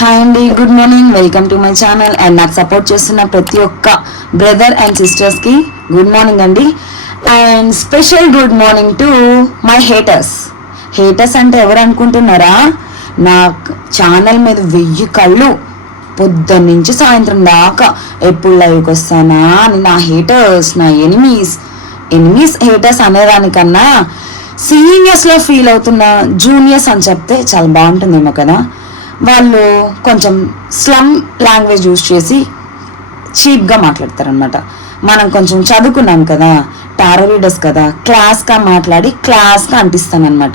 Hi అండి, good morning. Welcome to my channel. And నాకు support చేస్తున్న ప్రతి ఒక్క బ్రదర్ అండ్ సిస్టర్స్కి గుడ్ మార్నింగ్ అండి. And special good morning to my haters. Haters అంటే ఎవరు అనుకుంటున్నారా? నా ఛానల్ మీద 1000 కళ్ళు పొద్దున్న నుంచి సాయంత్రం దాకా ఎప్పుడు లైవ్కి వస్తానా అని నా హేటర్స్, నా ఎనిమీస్ హేటర్స్ అనేదానికన్నా సీనియర్స్లో ఫీల్ అవుతున్న జూనియర్స్ అని చెప్తే చాలా బాగుంటుందేమో కదా. వాళ్ళు కొంచెం స్లమ్ లాంగ్వేజ్ యూజ్ చేసి చీప్గా మాట్లాడతారనమాట. మనం కొంచెం చదువుకున్నాం కదా, టారో రీడర్స్ కదా, క్లాస్గా మాట్లాడి క్లాస్గా అంటిస్తానమాట.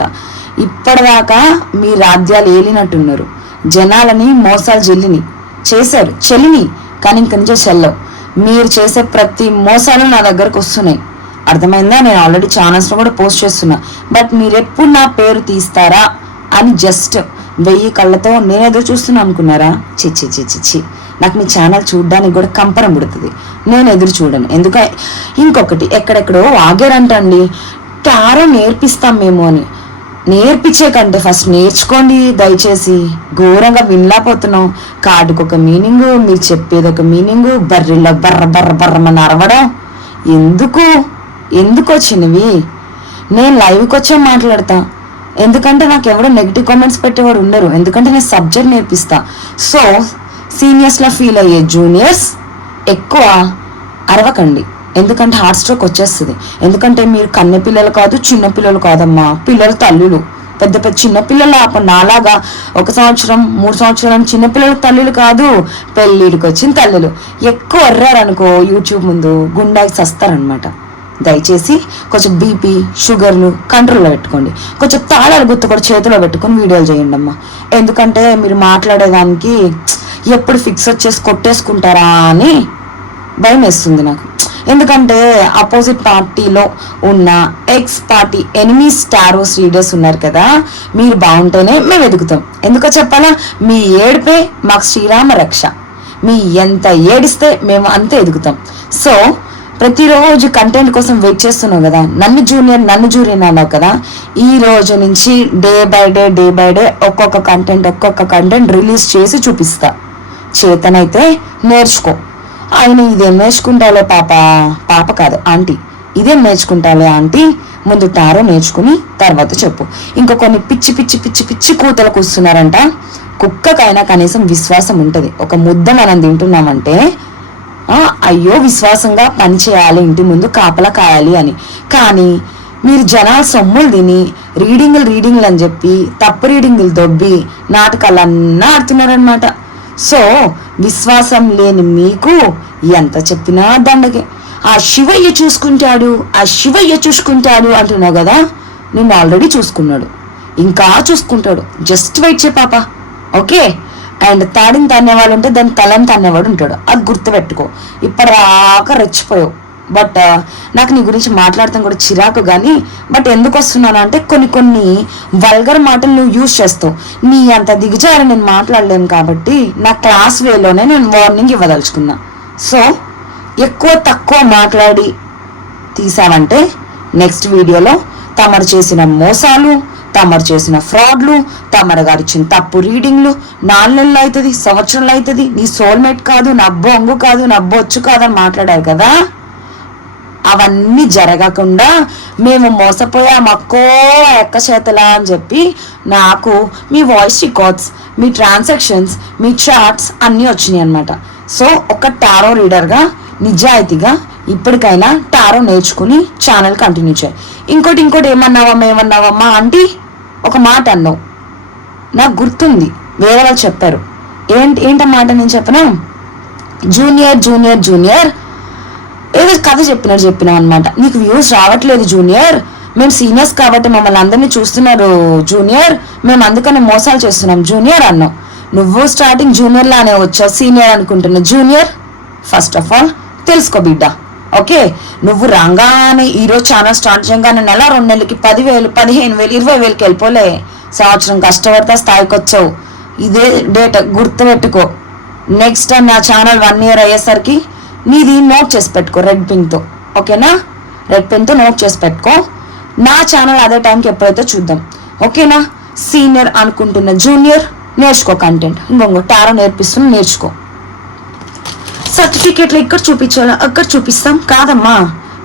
ఇప్పటిదాకా మీ రాజ్యాలు ఏలినట్టున్నారు, జనాలని మోసాలు చేశారు చెల్లిని, కానీ ఇంక నుంచే చెల్లవు. మీరు చేసే ప్రతి మోసాలు నా దగ్గరకు వస్తున్నాయి, అర్థమైందా? నేను ఆల్రెడీ ఛానల్స్లో కూడా పోస్ట్ చేస్తున్నా. బట్ మీరు ఎప్పుడు నా పేరు తీస్తారా అని జస్ట్ 1000 కళ్ళతో నేను ఎదురు చూస్తున్నా అనుకున్నారా? చిచ్చి నాకు మీ ఛానల్ చూడడానికి కూడా కంపరం పుడుతుంది. నేను ఎదురు చూడను. ఇంకొకటి, ఎక్కడెక్కడో ఆగారంటండి టారో నేర్పిస్తాం మేము అని. నేర్పించే కంటే ఫస్ట్ నేర్చుకోండి దయచేసి. ఘోరంగా వినలేకపోతున్నాం. కార్డుకు ఒక మీనింగు, మీరు చెప్పేది ఒక మీనింగు, బర్రెల్లో బర్రమని అరవడం ఎందుకు వచ్చినవి? నేను లైవ్కి వచ్చా మాట్లాడతా, ఎందుకంటే నాకు ఎవడో నెగిటివ్ కామెంట్స్ పెట్టేవాడు ఉండరు, ఎందుకంటే నేను సబ్జెక్ట్ నేర్పిస్తా. సో సీనియర్స్లో ఫీల్ అయ్యే జూనియర్స్ ఎక్కువ అరవకండి, ఎందుకంటే హార్ట్ స్ట్రోక్ వచ్చేస్తుంది. ఎందుకంటే మీరు కన్నె పిల్లలు కాదు, చిన్న పిల్లలు కాదమ్మా, పిల్లలు తల్లులు, పెద్ద చిన్నపిల్లలు. నాలాగా 1 సంవత్సరం 3 సంవత్సరాలు చిన్నపిల్లలు తల్లులు కాదు, పెళ్ళిడికి వచ్చిన తల్లులు. ఎక్కువ అర్రారనుకో యూట్యూబ్ ముందు గుండాకి వస్తారనమాట. దయచేసి కొంచెం బీపీ షుగర్లు కంట్రోల్లో పెట్టుకోండి. కొంచెం తాళాలు గుర్తు కూడా చేతిలో పెట్టుకొని వీడియోలు చేయండి అమ్మా. ఎందుకంటే మీరు మాట్లాడేదానికి ఎప్పుడు ఫిక్స్ వచ్చేసి కొట్టేసుకుంటారా అని భయం వేస్తుంది నాకు. ఎందుకంటే ఆపోజిట్ పార్టీలో ఉన్న X party enemies Taurus readers ఉన్నారు కదా, మీరు బాగుంటేనే మేము ఎదుగుతాం. ఎందుకో చెప్పాలా? మీ ఏడిపే మాకు శ్రీరామ రక్ష. మీ ఎంత ఏడిస్తే మేము అంతే ఎదుగుతాం. సో ప్రతిరోజు కంటెంట్ కోసం వెయిట్ చేస్తున్నావు కదా, నన్ను జూనియర్ అన్నావు కదా. ఈ రోజు నుంచి డే బై డే ఒక్కొక్క కంటెంట్ రిలీజ్ చేసి చూపిస్తా. చేతనైతే నేర్చుకో. ఆయన ఇదేం నేర్చుకుంటాలే పాప కాదు ఆంటీ, ఇదేం నేర్చుకుంటాలే ఆంటీ, ముందు టారో నేర్చుకుని తర్వాత చెప్పు. ఇంకా కొన్ని పిచ్చి కూతలు కూస్తున్నారంట. కుక్కకైనా కనీసం విశ్వాసం ఉంటుంది. ఒక ముద్ద మనం తింటున్నామంటే అయ్యో విశ్వాసంగా పని చేయాలి, ఇంటి ముందు కాపలా కాయాలి అని. కానీ మీరు జనాల సొమ్ములు తిని రీడింగులు అని చెప్పి తప్పు రీడింగులు దొబ్బి నాటకాలన్నా ఆడుతున్నారనమాట. సో విశ్వాసం లేని మీకు ఎంత చెప్పినా దండగే. ఆ శివయ్య చూసుకుంటాడు అంటున్నావు కదా, నిన్ను ఆల్రెడీ చూసుకున్నాడు, ఇంకా చూసుకుంటాడు. జస్ట్ వెయిట్ చే పాప, ఓకే? అండ్ తాడిని తన్నేవాడు ఉంటే దాని తలని తన్నేవాడు ఉంటాడు, అది గుర్తుపెట్టుకో. ఇప్పటిదాకా రెచ్చిపోయావు. బట్ నాకు నీ గురించి మాట్లాడతాం కూడా చిరాకు. కానీ బట్ ఎందుకు వస్తున్నాను అంటే కొన్ని వల్గర్ మాటలు నువ్వు యూజ్ చేస్తావు. నీ అంత దిగజారి నేను మాట్లాడలేను కాబట్టి నా క్లాస్ వేలోనే నేను వార్నింగ్ ఇవ్వదలుచుకున్నా. సో తక్కువ మాట్లాడి తీసావంటే నెక్స్ట్ వీడియోలో తమరు చేసిన మోసాలు, తమరు చేసిన ఫ్రాడ్లు, తమరు గారు ఇచ్చిన తప్పు రీడింగ్లు 4 నెలలు అవుతుంది, సంవత్సరంలో అవుతుంది, నీ సోల్మేట్ కాదు, నా బొంగు కాదు, నా బొచ్చు కాదు అని మాట్లాడారు కదా. అవన్నీ జరగకుండా మేము మోసపోయామక్కో ఎక్క చేతలా అని చెప్పి నాకు మీ వాయిస్ రికార్డ్స్, మీ ట్రాన్సాక్షన్స్, మీ చార్ట్స్ అన్నీ వచ్చినాయి అనమాట. సో ఒక టారో రీడర్గా నిజాయితీగా ఇప్పటికైనా టారో నేర్చుకుని ఛానల్ కంటిన్యూ చేయి. ఇంకోటి ఏమన్నావమ్మా ఆంటీ, ఒక మాట అన్నావు, నాకు గుర్తుంది, వేరే వాళ్ళు చెప్పారు. ఏంటన్నమాట నేను చెప్పను, జూనియర్ ఏదో కథ చెప్పినావు అనమాట. నీకు వ్యూస్ రావట్లేదు జూనియర్, మేము సీనియర్స్ కాబట్టి మమ్మల్ని అందరినీ చూస్తున్నారు జూనియర్, మేము అందుకని మోసాలు చేస్తున్నాం జూనియర్ అన్నావు. నువ్వు స్టార్టింగ్ జూనియర్ లానే వచ్చావు, సీనియర్ అనుకుంటున్నా. జూనియర్ ఫస్ట్ ఆఫ్ ఆల్ తెలుసుకో బిడ్డ, ఓకే? నువ్వు రాగానే ఈరోజు ఛానల్ స్టార్ట్ చేయగానే నెల 2 నెలలకి 10,000 15,000 20,000కి వెళ్ళిపోలే. సంవత్సరం కష్టపడితే స్థాయికి వచ్చావు. ఇదే డేట్ గుర్తుపెట్టుకో. నెక్స్ట్ టైం నా ఛానల్ 1 year అయ్యేసరికి నీది నోట్ చేసి పెట్టుకో రెడ్ పెన్తో, ఓకేనా? రెడ్ పెన్తో నోట్ చేసి పెట్టుకో. నా ఛానల్ అదే టైంకి ఎప్పుడైతే చూద్దాం, ఓకేనా? సీనియర్ అనుకుంటున్న జూనియర్ నేర్చుకో కంటెంట్. ఇంకొంగో టారో నేర్పిస్తున్నా, నేర్చుకో. సర్టిఫికేట్లు ఎక్కడ చూపించాలో అక్కడ చూపిస్తాం కాదమ్మా,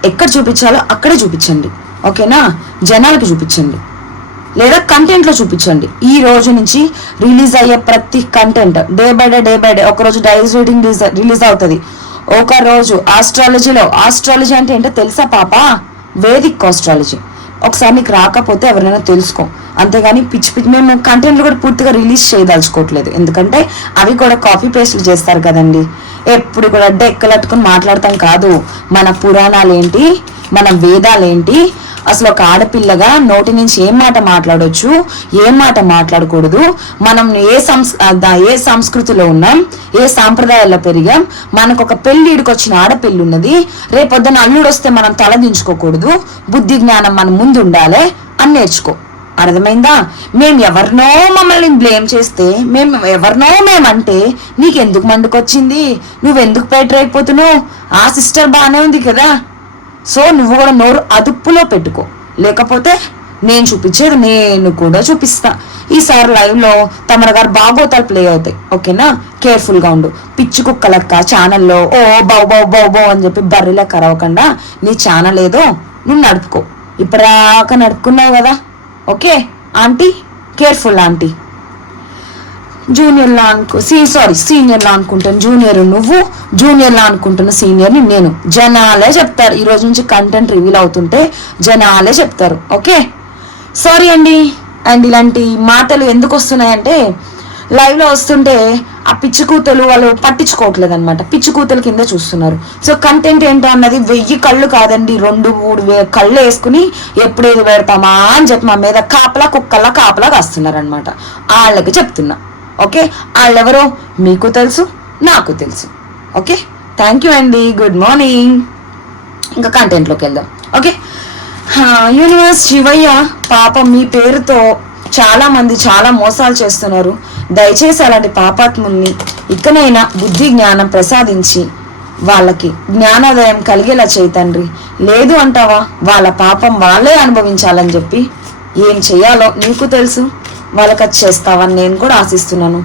ఎక్కడ చూపించాలో అక్కడే చూపించండి. ఓకేనా? జనాలకు చూపించండి, లేదా కంటెంట్లో చూపించండి. ఈ రోజు నుంచి రిలీజ్ అయ్యే ప్రతి కంటెంట్ డే బై డే ఒకరోజు డైరీ రీడింగ్ రిలీజ్ అవుతుంది, ఒక రోజు ఆస్ట్రాలజీ అంటే ఏంటో తెలుసా పాప? Vedic astrology. ఒకసారి నీకు రాకపోతే ఎవరైనా తెలుసుకో, అంతేగాని పిచ్చి మేము కంటెంట్లు కూడా పూర్తిగా రిలీజ్ చేయదలుచుకోవట్లేదు, ఎందుకంటే అవి కూడా కాపీ పేస్ట్లు చేస్తారు కదండి. ఎప్పుడు కూడా డెక్కలట్టుకుని మాట్లాడతాం కాదు. మన పురాణాలు ఏంటి, మన వేదాలేంటి, అసలు ఒక ఆడపిల్లగా నోటి నుంచి ఏం మాట మాట్లాడొచ్చు, ఏం మాట మాట్లాడకూడదు, మనం ఏ సంస్కృతిలో ఉన్నాం, ఏ సాంప్రదాయాల్లో పెరిగాం, మనకు ఒక పెళ్ళిడికి వచ్చిన ఆడపిల్లి ఉన్నది, రేపొద్దున అల్లుడు వస్తే మనం తలదించుకోకూడదు, బుద్ధి జ్ఞానం మన ముందు ఉండాలి అని నేర్చుకో. అర్థమైందా? మేము ఎవరినో మమ్మల్ని బ్లేమ్ చేస్తే, మేమంటే నీకెందుకు మండుకొచ్చింది, నువ్వెందుకు బెటర్ అయిపోతున్నావు? ఆ సిస్టర్ బాగానే ఉంది కదా. సో నువ్వు కూడా నోరు అదుపులో పెట్టుకో, లేకపోతే నేను కూడా చూపిస్తా. ఈసారి లైవ్లో తమర గారు బాగోతాలు ప్లే అవుతాయి, ఓకేనా? కేర్ఫుల్గా ఉండు. పిచ్చి కుక్క లెక్క ఛానల్లో ఓ బౌ అని చెప్పి బర్రెలా కరవకుండా నీ ఛానల్ ఏదో నువ్వు నడుపుకో. ఇప్పటిదాకా నడుపుకున్నావు కదా, ఓకే ఆంటీ? Careful aunty. సీనియర్లా అనుకుంటాను జూనియర్ నువ్వు, జూనియర్లా అనుకుంటున్న సీనియర్ని నేను. జనాలే చెప్తారు, ఈ రోజు నుంచి కంటెంట్ రివీల్ అవుతుంటే జనాలే చెప్తారు, ఓకే? సారీ అండి. అండ్ ఇలాంటి మాటలు ఎందుకు వస్తున్నాయంటే లైవ్లో వస్తుంటే ఆ పిచ్చి కూతలు వాళ్ళు పట్టించుకోవట్లేదు అనమాట, పిచ్చి కూతల కింద చూస్తున్నారు. సో కంటెంట్ ఏంటో అన్నది 1000 కళ్ళు కాదండి, 2-3 కళ్ళు వేసుకుని ఎప్పుడేది పెడతామా అని చెప్పి మా మీద కుక్కల్లా కాపలా కాస్తున్నారు అనమాట. వాళ్ళకి చెప్తున్నా, ఓకే? వాళ్ళెవరో మీకు తెలుసు, నాకు తెలుసు, ఓకే? థ్యాంక్ యూ అండి, గుడ్ మార్నింగ్. ఇంకా కంటెంట్లోకి వెళ్దాం, ఓకే? యూనివర్స్ శివయ్య పాపం మీ పేరుతో చాలా మంది చాలా మోసాలు చేస్తున్నారు. దయచేసి అలాంటి పాపాత్ముల్ని ఇకనైనా బుద్ధి జ్ఞానం ప్రసాదించి వాళ్ళకి జ్ఞానోదయం కలిగేలా చేయి తండ్రి. లేదు అంటావా, వాళ్ళ పాపం వాళ్ళే అనుభవించాలని చెప్పి ఏం చెయ్యాలో నీకు తెలుసు, వాళ్ళకి అది చేస్తావని నేను కూడా ఆశిస్తున్నాను.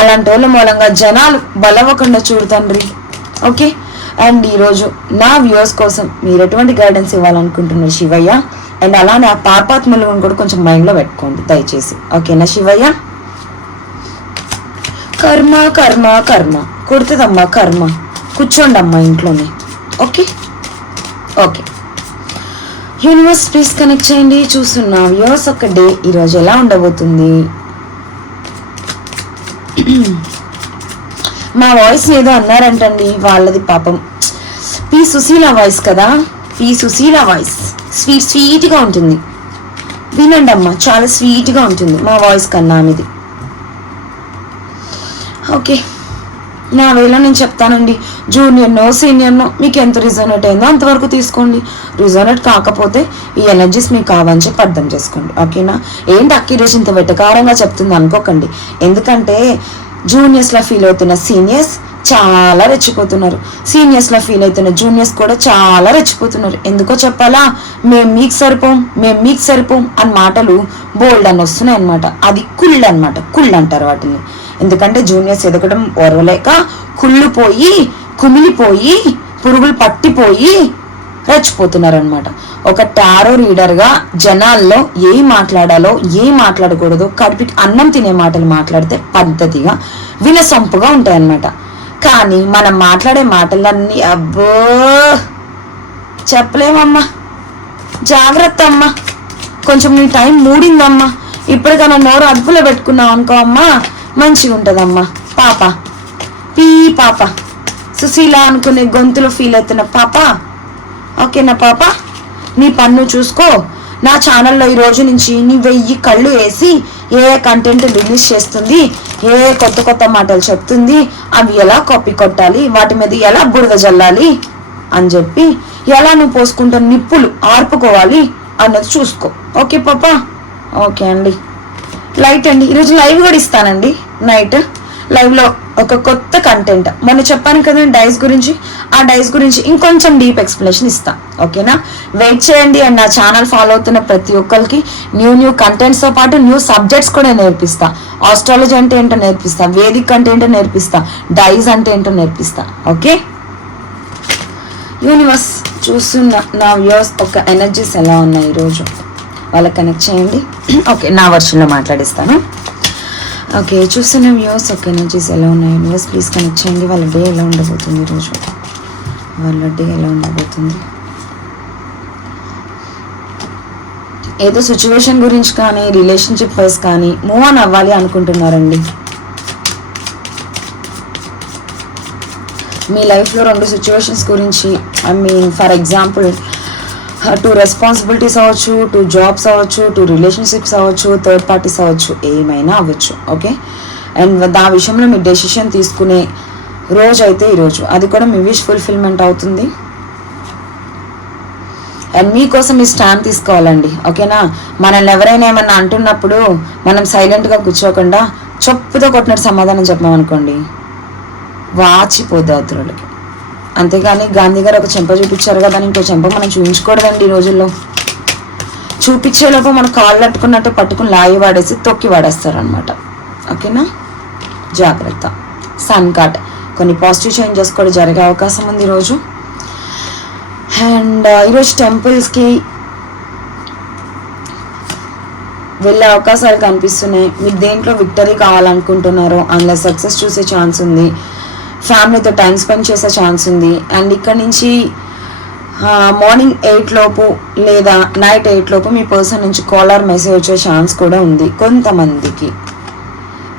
అలాంటి వాళ్ళ మూలంగా జనాలు బలవ్వకుండా చూడు తండ్రి, ఓకే? అండ్ ఈరోజు నా వ్యూవర్స్ కోసం మీరు ఎటువంటి గైడెన్స్ ఇవ్వాలనుకుంటున్నారు శివయ్య? అండ్ అలానే ఆ పాపాత్ములను కూడా కొంచెం మైండ్లో పెట్టుకోండి దయచేసి, ఓకేనా శివయ్య? కర్మ కర్మ కర్మ కొడుతుందమ్మా కర్మ, కూర్చోండి అమ్మా ఇంట్లోనే, okay? Okay universe please connect చేయండి. చూస్తున్నా వ్యూవర్స్ ఒక డే ఈరోజు ఎలా ఉండబోతుంది. మా వాయిస్ ఏదో అన్నారంటండి, వాళ్ళది పాపం పి సుశీల వాయిస్ కదా, పి సుశీల వాయిస్ స్వీట్గా ఉంటుంది, వినండి అమ్మా, చాలా స్వీట్గా ఉంటుంది మా వాయిస్ కన్నా మీది, ఓకే? నా వేళ నేను చెప్తానండి, జూనియర్నో సీనియర్నో మీకు ఎంత రిజోనేట్ అయిందో అంతవరకు తీసుకోండి. రిజోనేట్ కాకపోతే ఈ ఎనర్జీస్ మీకు కావని చెప్పి అర్థం చేసుకోండి, ఓకేనా? ఏంటి అక్కిరేజ్ ఇంత వెటకారంగా చెప్తుంది అనుకోకండి, ఎందుకంటే జూనియర్స్లా ఫీల్ అవుతున్న సీనియర్స్ చాలా రెచ్చిపోతున్నారు, సీనియర్స్లా ఫీల్ అవుతున్న జూనియర్స్ కూడా చాలా రెచ్చిపోతున్నారు. ఎందుకో చెప్పాలా? మేము మీకు సరిపోం అని మాటలు బోల్డ్ అని వస్తున్నాయి అనమాట. అది కుళ్ళు అనమాట, కుళ్ళు అంటారు వాటిని. ఎందుకంటే జూనియర్స్ ఎదగడం ఓర్వలేక కుళ్ళిపోయి కుమిలిపోయి పురుగులు పట్టిపోయి రెచ్చిపోతున్నారు అనమాట. ఒక టారో రీడర్గా జనాల్లో ఏం మాట్లాడాలో ఏం మాట్లాడకూడదో కడుపుకి అన్నం తినే మాటలు మాట్లాడితే పద్ధతిగా వినసొంపుగా ఉంటాయన్నమాట. కానీ మనం మాట్లాడే మాటలన్నీ అబ్బో చెప్పలేమమ్మా, జాగ్రత్త అమ్మా, కొంచెం నీ టైం మూడిందమ్మా, ఇప్పటికైనా నోరు అదుపులో పెట్టుకున్నావు అనుకో అమ్మా, మంచిగా ఉంటుందమ్మా. పాప సుశీల అనుకునే గొంతులో ఫీల్ అవుతున్న పాప, ఓకేనా పాప? నీ పన్ను చూసుకో. నా ఛానల్లో ఈ రోజు నుంచి నీ 1000 కళ్ళు వేసి ఏ కంటెంట్ రిలీజ్ చేస్తుంది, ఏ కొత్త మాటలు చెప్తుంది, అవి ఎలా కాపీ కొట్టాలి, వాటి మీద ఎలా బురద జల్లాలి అని చెప్పి, ఎలా నువ్వు పోసుకుంటున్న నిప్పులు ఆర్పుకోవాలి అన్నది చూసుకో, ఓకే పాప? ఓకే అండి. లైట్ అండి, ఈరోజు లైవ్ కూడా ఇస్తానండి నైట్. లైవ్లో ఒక కొత్త కంటెంట్ మొన్న చెప్పాను కదా డైస్ గురించి, ఆ డైస్ గురించి ఇంకొంచెం డీప్ ఎక్స్ప్లెనేషన్ ఇస్తా. ఓకేనా, వెయిట్ చేయండి. అండ్ నా ఛానల్ ఫాలో అవుతున్న ప్రతి ఒక్కరికి న్యూ కంటెంట్స్తో పాటు న్యూ సబ్జెక్ట్స్ కూడా నేర్పిస్తా. ఆస్ట్రాలజీ అంటే ఏంటో నేర్పిస్తా, వేదిక్ అంటే ఏంటో నేర్పిస్తా, డైస్ అంటే ఏంటో నేర్పిస్తా. ఓకే, యూనివర్స్ చూస్తున్న నా వ్యూస్ ఒక ఎనర్జీస్ ఎలా ఉన్నాయి ఈరోజు వాళ్ళకి కనెక్ట్ చేయండి. ఓకే, నా వర్షన్లో మాట్లాడిస్తాను. ఓకే, చూస్తున్న వ్యూస్ ఒక ఎనర్జీస్ ఎలా ఉన్నాయి యూనివర్స్ ప్లీజ్ కనెక్ట్ చేయండి. వాళ్ళ డే ఎలా ఉండబోతుంది ఈరోజు, వాళ్ళ డే ఎలా ఉండబోతుంది. ఏదో సిచ్యువేషన్ గురించి కానీ రిలేషన్షిప్ వైజ్ కానీ మూవ్ ఆన్ అవ్వాలి అనుకుంటున్నారండి. మీ లైఫ్లో 2 సిచ్యువేషన్స్ గురించి, I mean for example 2 responsibilities అవ్వచ్చు, 2 జాబ్స్ అవ్వచ్చు, 2 రిలేషన్షిప్స్ అవ్వచ్చు, 3rd పార్టీస్ అవ్వచ్చు, ఏమైనా అవ్వచ్చు. ఓకే, అండ్ ఆ విషయంలో మీ డెసిషన్ తీసుకునే రోజు అయితే ఈరోజు, అది కూడా మీ విష్ ఫుల్ఫిల్మెంట్ అవుతుంది. అండ్ మీకోసం మీ స్టాండ్ తీసుకోవాలండి. ఓకేనా, మనల్ని ఎవరైనా ఏమన్నా అంటున్నప్పుడు మనం సైలెంట్గా కూర్చోకుండా చొప్పుతో కొట్టినట్టు సమాధానం చెప్పామనుకోండి, వాచిపోద్ది అవతలకి. అంతేగాని గాంధీ గారు ఒక చెంప చూపించారు కదా ఇంకో చెంప మనం చూపించకూడదండి ఈ రోజుల్లో. చూపించేలోపు మనం కాళ్ళు పట్టుకున్నట్టు పట్టుకుని లాగి వాడేసి తొక్కి వాడేస్తారు అనమాట. ఓకేనా, జాగ్రత్త. సన్ కార్డ్ కొన్ని పాజిటివ్ చేంజెస్ కూడా జరిగే అవకాశం ఉంది ఈరోజు. అండ్ ఈరోజు టెంపుల్స్కి వెళ్ళే అవకాశాలు కనిపిస్తున్నాయి. మీకు దేంట్లో విక్టరీ కావాలనుకుంటున్నారో అందులో సక్సెస్ చూసే ఛాన్స్ ఉంది. ఫ్యామిలీతో టైం స్పెండ్ చేసే ఛాన్స్ ఉంది. అండ్ ఇక్కడ నుంచి మార్నింగ్ 8 లోపు లేదా నైట్ 8 లోపు మీ పర్సన్ నుంచి కాలర్ మెసేజ్ వచ్చే ఛాన్స్ కూడా ఉంది కొంతమందికి.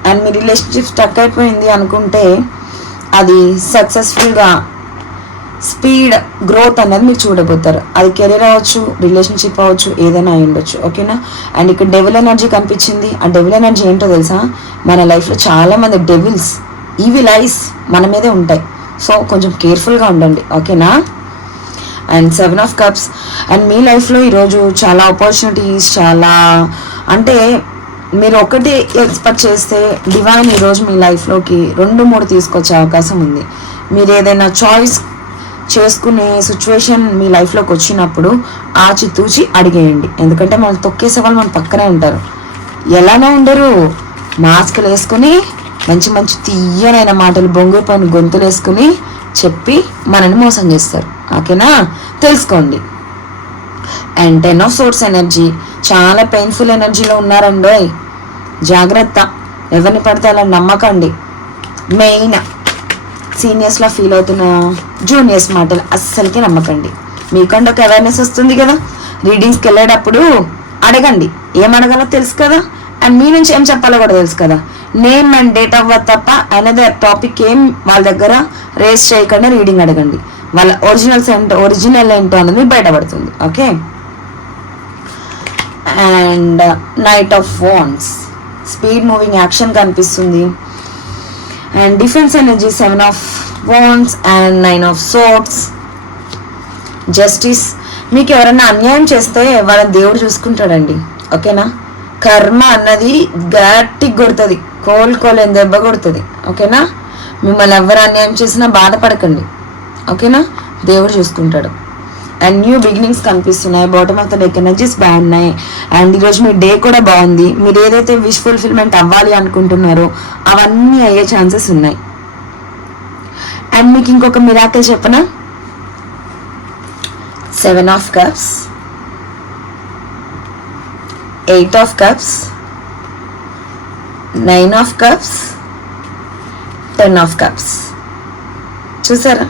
అండ్ మీ రిలేషన్షిప్ స్టక్ అయిపోయింది అనుకుంటే అది సక్సెస్ఫుల్గా స్పీడ్ గ్రోత్ అనేది మీరు చూడబోతారు. అది కెరీర్ అవ్వచ్చు, రిలేషన్షిప్ అవ్వచ్చు, ఏదైనా అయి ఉండొచ్చు. ఓకేనా, అండ్ ఇక్కడ డెవిల్ ఎనర్జీ కనిపించింది. ఆ డెవిల్ ఎనర్జీ ఏంటో తెలుసా, మన లైఫ్లో చాలామంది డెవిల్స్ ఈవిల్ ఐస్ మన మీదే ఉంటాయి. సో కొంచెం కేర్ఫుల్గా ఉండండి. ఓకేనా, అండ్ 7 ఆఫ్ కప్స్. అండ్ మీ లైఫ్లో ఈరోజు చాలా ఆపర్చునిటీస్, చాలా అంటే మీరు ఒకటి ఎక్స్పెక్ట్ చేస్తే డివైన్ ఈరోజు మీ లైఫ్లోకి 2-3 తీసుకొచ్చే అవకాశం ఉంది. మీరు ఏదైనా చాయిస్ చేసుకునే సిచ్యువేషన్ మీ లైఫ్లోకి వచ్చినప్పుడు ఆచితూచి అడిగేయండి. ఎందుకంటే మనం తొక్కేసే వాళ్ళు మన పక్కనే ఉంటారు. ఎలానో ఉండరు, మాస్కులు వేసుకుని మంచి మంచి తీయనైన మాటలు బొంగు పని గొంతులు వేసుకుని చెప్పి మనల్ని మోసం చేస్తారు. ఓకేనా, తెలుసుకోండి. అండ్ 10 ఆఫ్ సోర్స్ ఎనర్జీ, చాలా పెయిన్ఫుల్ ఎనర్జీలో ఉన్నారండి. జాగ్రత్త, ఎవరిని పడితే అలా నమ్మకండి. మెయిన్ సీనియర్స్లో ఫీల్ అవుతున్న జూనియర్స్ మాటలు అస్సలకి నమ్మకండి. మీకంటే ఒక అవేర్నెస్ వస్తుంది కదా, రీడింగ్స్కి వెళ్ళేటప్పుడు అడగండి. ఏం అడగాలో తెలుసు కదా, అండ్ మీ నుంచి ఏం చెప్పాలో కూడా తెలుసు కదా. Name and date of birth తప్ప అనదర్ టాపిక్ ఏం వాళ్ళ దగ్గర రేస్ చేయకుండా రీడింగ్ అడగండి. వాళ్ళ ఒరిజినల్ ఏంటో అనేది బయటపడుతుంది. Okay, and knight of wands, speed moving action కనిపిస్తుంది. And defence energy 7 of wands and 9 of swords. Justice, మీకు ఎవరైనా అన్యాయం చేస్తే వాళ్ళని దేవుడు చూసుకుంటాడండి. ఓకేనా, కర్మ అన్నది గట్టిగా కొడుతుంది, కోలుకోలేని దెబ్బ కొడుతుంది. ఓకేనా, మిమ్మల్ని ఎవరు అన్యాయం చేసినా బాధపడకండి. ఓకేనా, దేవుడు చూసుకుంటాడు. అండ్ న్యూ బిగినింగ్స్ కనిపిస్తున్నాయి. Bottom of the deck energies బాగున్నాయి. అండ్ ఈరోజు మీ డే కూడా బాగుంది. మీరు ఏదైతే విష్ ఫుల్ఫిల్మెంట్ అవ్వాలి అనుకుంటున్నారో అవన్నీ అయ్యే ఛాన్సెస్ ఉన్నాయి. అండ్ మీకు ఇంకొక మిరాకిల్ చెప్పనా, 7 of cups, 8 of cups, 9 of cups, 10 of cups. చూసారా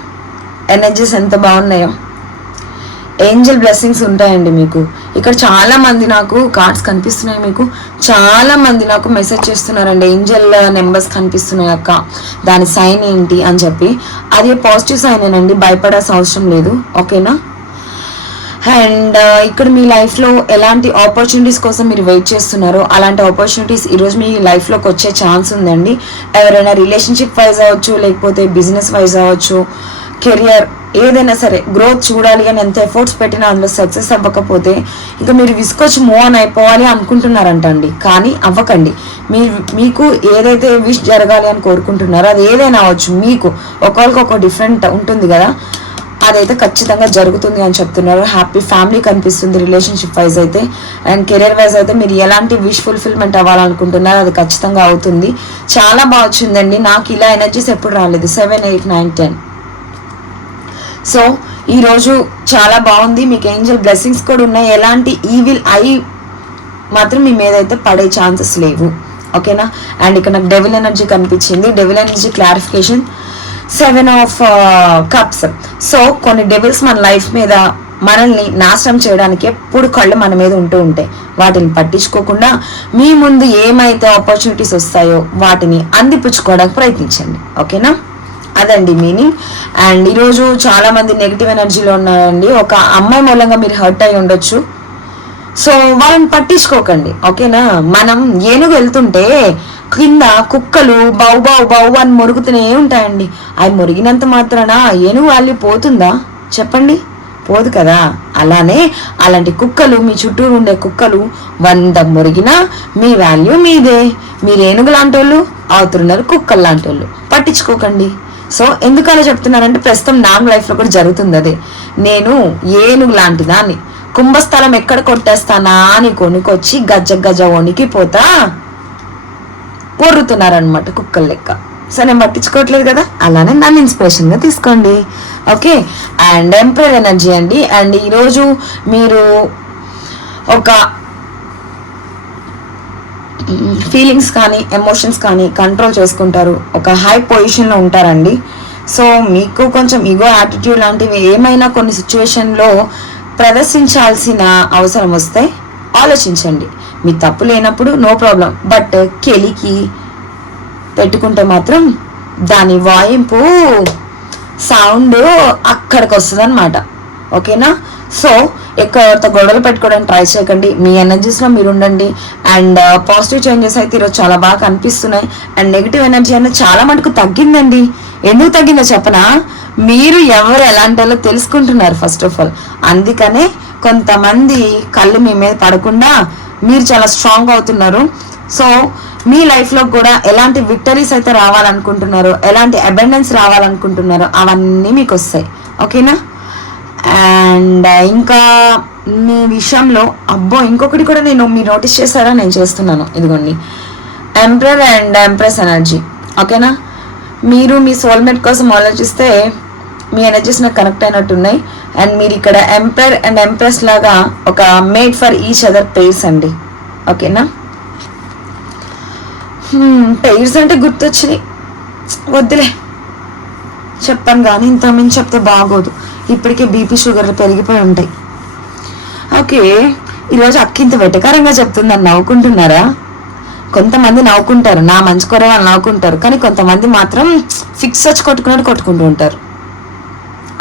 ఎనర్జీస్ ఎంత బాగున్నాయో. ఏంజల్ బ్లెస్సింగ్స్ ఉంటాయండి మీకు. ఇక్కడ చాలా మంది నాకు కార్డ్స్ కనిపిస్తున్నాయి. మీకు చాలా మంది నాకు మెసేజ్ చేస్తున్నారండి, ఏంజల్ నెంబర్స్ కనిపిస్తున్నాయి అక్క, దాని సైన్ ఏంటి అని చెప్పి. అది పాజిటివ్ సైనేనండి, భయపడాల్సిన అవసరం లేదు. ఓకేనా, అండ్ ఇక్కడ మీ లైఫ్లో ఎలాంటి ఆపర్చునిటీస్ కోసం మీరు వెయిట్ చేస్తున్నారో అలాంటి ఆపర్చునిటీస్ ఈరోజు మీ లైఫ్లోకి వచ్చే ఛాన్స్ ఉందండి. ఎవరైనా రిలేషన్షిప్ వైజ్ అవ్వచ్చు, లేకపోతే బిజినెస్ వైజ్ అవ్వచ్చు, కెరియర్ ఏదైనా సరే గ్రోత్ చూడాలి అని ఎంత ఎఫర్ట్స్ పెట్టినా అందులో సక్సెస్ అవ్వకపోతే ఇక మీరు విసుకొచ్చి మూవ్ ఆన్ అయిపోవాలి అనుకుంటున్నారంట అండి. కానీ అవ్వకండి. మీకు ఏదైతే విష్ జరగాలి అని కోరుకుంటున్నారో అది ఏదైనా అవ్వచ్చు. మీకు ఒకరికి ఒక డిఫరెంట్ ఉంటుంది కదా, అదైతే ఖచ్చితంగా జరుగుతుంది అని చెప్తున్నారు. హ్యాపీ ఫ్యామిలీ కనిపిస్తుంది రిలేషన్షిప్ వైజ్ అయితే. అండ్ కెరీర్ వైజ్ అయితే మీరు ఎలాంటి విష్ ఫుల్ఫిల్మెంట్ అవ్వాలనుకుంటున్నారో అది ఖచ్చితంగా అవుతుంది. చాలా బాగా వచ్చిందండి. నాకు ఇలా ఎనర్జీస్ ఎప్పుడు రాలేదు. 7, 8, 9, 10. సో ఈరోజు చాలా బాగుంది. మీకు ఏంజల్ బ్లెస్సింగ్స్ కూడా ఉన్నాయి. ఎలాంటి ఈవిల్ ఐ మాత్రం మీ మీద అయితే పడే ఛాన్సెస్ లేవు. ఓకేనా. అండ్ ఇక్కడ నాకు డెవిల్ ఎనర్జీ కనిపించింది. Devil energy clarification 7 of Cups. So కొన్ని డెవిల్స్ మన లైఫ్ మీద మనల్ని నాశనం చేయడానికి ఎప్పుడు కళ్ళు మన మీద ఉంటూ ఉంటాయి. వాటిని పట్టించుకోకుండా మీ ముందు ఏమైతే ఆపర్చునిటీస్ వస్తాయో వాటిని అందిపుచ్చుకోవడానికి ప్రయత్నించండి. ఓకేనా, అదండి మీనింగ్. అండ్ ఈరోజు చాలా మంది నెగిటివ్ ఎనర్జీలో ఉన్నారండి. ఒక అమ్మాయి మూలంగా మీరు హర్ట్ అయి ఉండొచ్చు. సో వాళ్ళని పట్టించుకోకండి. ఓకేనా. మనం ఏనుగు వెళ్తుంటే కింద కుక్కలు బౌ బౌ బౌ అని మురుగుతూనే ఉంటాయండి. అవి మురిగినంత మాత్రాన ఏనుగు వాళ్ళి పోతుందా చెప్పండి? పోదు కదా. అలానే అలాంటి కుక్కలు, మీ చుట్టూ ఉండే కుక్కలు 100 మురిగినా మీ వాల్యూ మీదే. మీరు ఏనుగు లాంటి వాళ్ళు, అవుతున్నారు కుక్కలు లాంటి వాళ్ళు. పట్టించుకోకండి. సో ఎందుకు అలా చెప్తున్నానంటే ప్రస్తుతం నా లైఫ్లో కూడా జరుగుతుంది అదే. నేను ఏనుగు లాంటి దాన్ని కుంభస్థలం ఎక్కడ కొట్టేస్తానా అని కొనుకొచ్చి గజ్జ గజ వణికిపోతా పొర్రుతున్నారనమాట కుక్కల లెక్క. సో నేను పట్టించుకోవట్లేదు కదా, అలానే నన్ను ఇన్స్పిరేషన్గా తీసుకోండి. ఓకే. అండ్ ఎంపరర్ ఎనర్జీ అండి. అండ్ ఈరోజు మీరు ఒక ఫీలింగ్స్ కానీ ఎమోషన్స్ కానీ కంట్రోల్ చేసుకుంటారు. ఒక హై పొజిషన్లో ఉంటారండి. సో మీకు కొంచెం ఈగో యాటిట్యూడ్ లాంటివి ఏమైనా కొన్ని సిచ్యువేషన్లో ప్రదర్శించాల్సిన అవసరం వస్తే ఆలోచించండి. మీ తప్పు లేనప్పుడు నో ప్రాబ్లం. బట్ కెలికి పెట్టుకుంటే మాత్రం దాని వాయింపు సౌండ్ అక్కడికి వస్తుంది అనమాట. ఓకేనా. సో ఎవరితో గొడవలు పెట్టుకోవడానికి ట్రై చేయకండి. మీ ఎనర్జీస్లో మీరు ఉండండి. అండ్ పాజిటివ్ చేంజెస్ అయితే ఈరోజు చాలా బాగా కనిపిస్తున్నాయి. అండ్ నెగిటివ్ ఎనర్జీ అనేది చాలా మటుకు తగ్గిందండి. ఎందుకు తగ్గిందో చెప్పనా? మీరు ఎవరు ఎలాంటి వాళ్ళో తెలుసుకుంటున్నారు ఫస్ట్ ఆఫ్ ఆల్. అందుకనే కొంతమంది కళ్ళు మీ మీద పడకుండా మీరు చాలా స్ట్రాంగ్ అవుతున్నారు. సో మీ లైఫ్లో కూడా ఎలాంటి విక్టరీస్ అయితే రావాలనుకుంటున్నారో, ఎలాంటి అబెండెన్స్ రావాలనుకుంటున్నారో అవన్నీ మీకు వస్తాయి. ఓకేనా. అండ్ ఇంకా మీ విషయంలో అబ్బో ఇంకొకటి కూడా మీరు నోటీస్ చేస్తారా? నేను చేస్తున్నాను. ఇదిగోండి ఎంపరర్ అండ్ ఎంప్రెస్ ఎనర్జీ. ఓకేనా. మీరు మీ సోల్మేట్ కోసం ఆలోచిస్తే మీ ఎనర్జీస్ నాకు కనెక్ట్ అయినట్టున్నాయి. అండ్ మీరు ఇక్కడ ఎంపరర్ అండ్ ఎంప్రెస్ లాగా ఒక made for each other pairs అండి. ఓకేనా. పెయిర్స్ అంటే గుర్తొచ్చినాయి, వద్దులే చెప్పాను కానీ ఇంతకుమించి చెప్తే బాగోదు. ఇప్పటికే బీపీ షుగర్లు పెరిగిపోయి ఉంటాయి. ఓకే. ఈరోజు అక్కింత వెటకారంగా చెప్తుందని నవ్వుకుంటున్నారా? కొంతమంది నవ్వుకుంటారు, నా మంచి కొరే వాళ్ళు నవ్వుకుంటారు. కానీ కొంతమంది మాత్రం ఫిక్స్ వచ్చి కొట్టుకుంటూ ఉంటారు.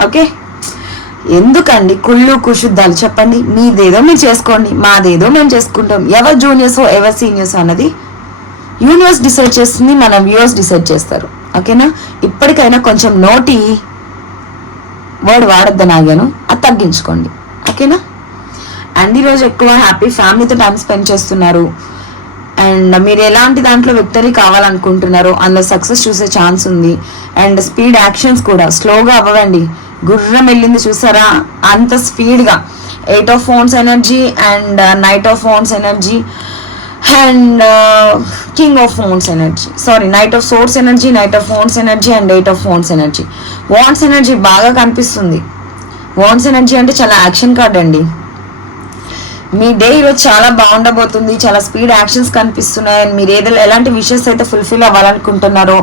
ఓకే. ఎందుకండి కుళ్ళు కుశుద్ధాలు చెప్పండి? మీదేదో మీరు చేసుకోండి, మాదేదో మేము చేసుకుంటాం. ఎవరు జూనియర్స్ ఎవరు సీనియర్స్ అన్నది యూనివర్స్ డిసైడ్ చేస్తుంది, మన వ్యూవర్స్ డిసైడ్ చేస్తారు. ఓకేనా. ఇప్పటికైనా కొంచెం నోటి వర్డ్ వాడద్దని ఆగాను, అది తగ్గించుకోండి. ఓకేనా. అండ్ ఈరోజు ఎక్కువ హ్యాపీ ఫ్యామిలీతో టైం స్పెండ్ చేస్తున్నారు. అండ్ మీరు ఎలాంటి దాంట్లో విక్టరీ కావాలనుకుంటున్నారో అందులో సక్సెస్ చూసే ఛాన్స్ ఉంది. అండ్ స్పీడ్ యాక్షన్స్ కూడా స్లోగా అవ్వండి. గుర్రం వెళ్ళింది చూసారా అంత స్పీడ్గా. 8 of Wands energy and Knight of Wands energy and King of Wands energy, sorry Knight of Swords energy, Knight of Wands energy and 8 of Wands energy. Wands energy బాగా కనిపిస్తుంది. వాండ్స్ ఎనర్జీ అంటే చాలా యాక్షన్ కార్డ్ అండి. మీ day ఈరోజు చాలా బాగుండబోతుంది. చాలా speed actions కనిపిస్తున్నాయి. And మీరు ఎలాంటి విషెస్ అయితే ఫుల్ఫిల్ అవ్వాలనుకుంటున్నారో